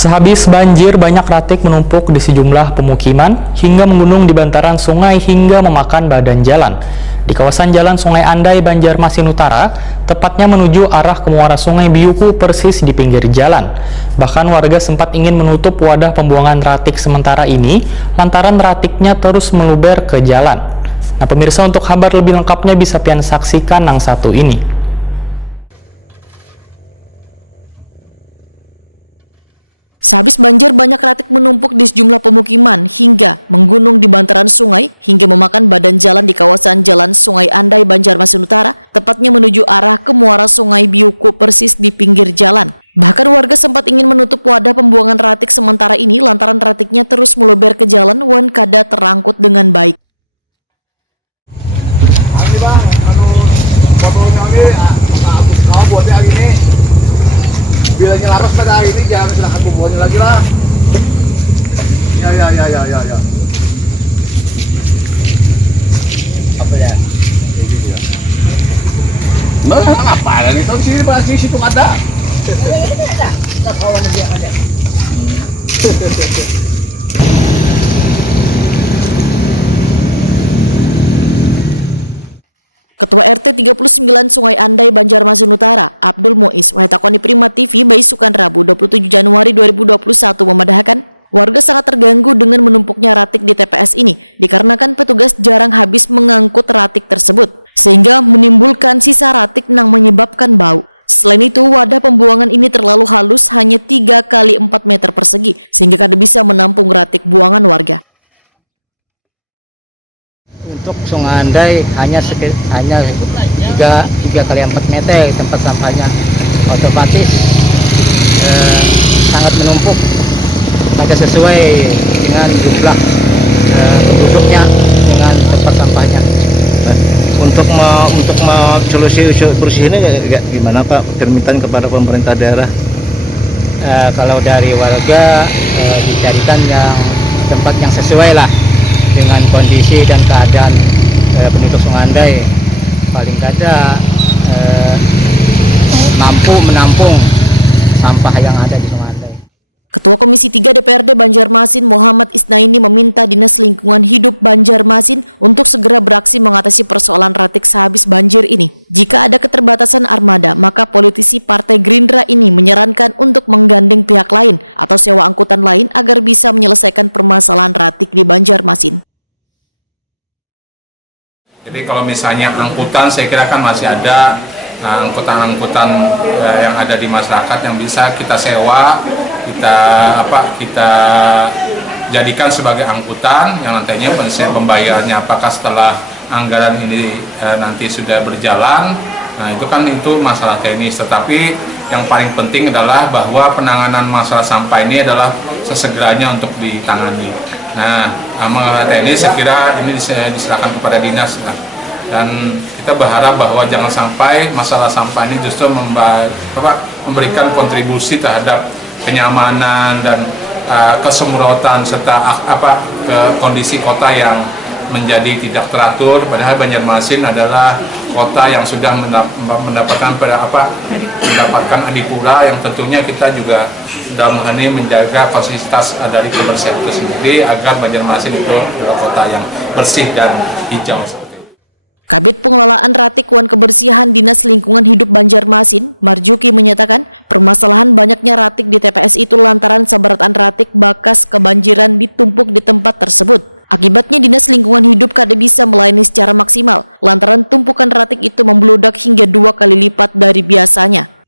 Sehabis banjir, banyak ratik menumpuk di sejumlah pemukiman, hingga menggunung di bantaran sungai hingga memakan badan jalan. Di kawasan Jalan Sungai Andai, Banjarmasin Utara, tepatnya menuju arah ke muara Sungai Biuku persis di pinggir jalan. Bahkan warga sempat ingin menutup wadah pembuangan ratik sementara ini, lantaran ratiknya terus meluber ke jalan. Nah pemirsa, untuk kabar lebih lengkapnya bisa pian saksikan yang satu ini. Sehabis banjir, banyak ratik menumpuk di sejumlah pemukiman hingga menggunung di bantaran sungai hingga memakan badan jalan di kawasan Jalan Sungai Andai, Banjarmasin Utara, tepatnya menuju arah ke muara Sungai Biuku persis di pinggir jalan. Bahkan warga sempat ingin menutup wadah pembuangan ratik sementara ini lantaran ratiknya terus meluber ke jalan wan kada terangkut dengan baik. Bila nyelaras pada hari ini jangan silahkan kubuannya lagi lah. Ya. Apa ya? Apa? Dan itu di sini pasti situ ada. Ini ada. Kawan dia ada. Ketua RT 39 Sungai Andai, Banjarmasin Utara, Abdul Muiz, Wahitakoni Prima TV, Baisukan Rabu 27 Januari 2021 memandahkan warga sangat terganggu dengan menumpuknya ratik di TPS ini dikarenakan petugas jarang habis mengangkut ratik tersebut sehingga menimbulkan sisa ratik yang menyebabkan bau. Selain itu, wadah pembuangan ini terlalu halus, hanya 3 kali 4 meter persegi sehingga kada bisa menampung ratik buangan warga. Untuk Sungai Andai hanya 3 kali 4 meter tempat sampahnya, otomatis sangat menumpuk, tidak sesuai dengan jumlah penduduknya dengan tempat sampahnya. Untuk solusi bersih ini gimana Pak, permintaan kepada pemerintah daerah? Kalau dari warga dicarikan yang tempat yang sesuai lah dengan kondisi dan keadaan penduduk Sungai Andai, paling kada mampu menampung sampah yang ada di Sungai Andai. Ketua Komisi 3 DPRD Banjarmasin Muhammad Isnaini meminta Dinas Lingkungan Hidup Banjarmasin untuk segera beraksi mengatasi persoalan ratik sehabis banjir ini. Jika ada keterbatasan armada, maka politisi Partai Gerindra ini menyarankan untuk menggandeng pihak lain atau sewa angkutan lain agar bisa menyelesaikan permasalahan ratik di Banjarmasin. Jadi kalau misalnya angkutan, saya kira kan masih ada angkutan-angkutan yang ada di masyarakat yang bisa kita sewa, kita jadikan sebagai angkutan yang nantinya pembayarannya apakah setelah anggaran ini nanti sudah berjalan. Nah itu masalah teknis, tetapi yang paling penting adalah bahwa penanganan masalah sampah ini adalah sesegeranya untuk ditangani. Nah, mengenai teknis saya kira ini diserahkan kepada dinas lah. Dan kita berharap bahwa jangan sampai masalah sampah ini justru memberikan kontribusi terhadap kenyamanan dan kesemrotan serta ke kondisi kota yang menjadi tidak teratur. Padahal Banjarmasin adalah kota yang sudah mendapatkan adipura yang tentunya kita juga dalam hal ini menjaga fasilitas dari kebersihan itu sendiri agar Banjarmasin itu adalah kota yang bersih dan hijau. Kabid Pengelolaan Ratik Wan Kebersihan Dinas Lingkungan Hidup Banjarmasin, Marjuki menyatakan permasalahan banyaknya ratik di TPS itu lantaran sebaratan ratik bakas kebanjiran ditumpuk di tempat tersebut. Akibatnya Dinas Lingkungan Hidup kada bisa melayani secara maksimal lantaran tumpukan ratik itu membludak hingga 2 kali lipat dari biasanya.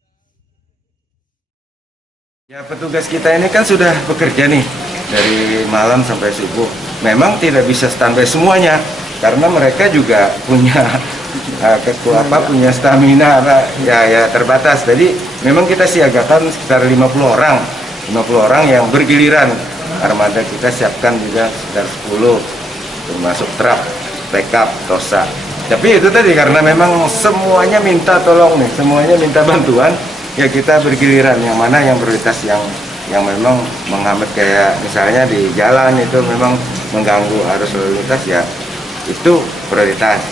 Ya, petugas kita ini kan sudah bekerja nih dari malam sampai subuh. Memang tidak bisa standby semuanya karena mereka juga punya punya stamina ya terbatas. Jadi memang kita siagakan sekitar 50 orang yang bergiliran. Armada kita siapkan juga sekitar 10 termasuk truk, backup, tosa. Tapi itu tadi karena memang semuanya minta tolong nih, semuanya minta bantuan, ya kita bergiliran yang mana yang prioritas yang memang menghambat, kayak misalnya di jalan itu memang mengganggu arus lalu lintas, ya itu prioritas.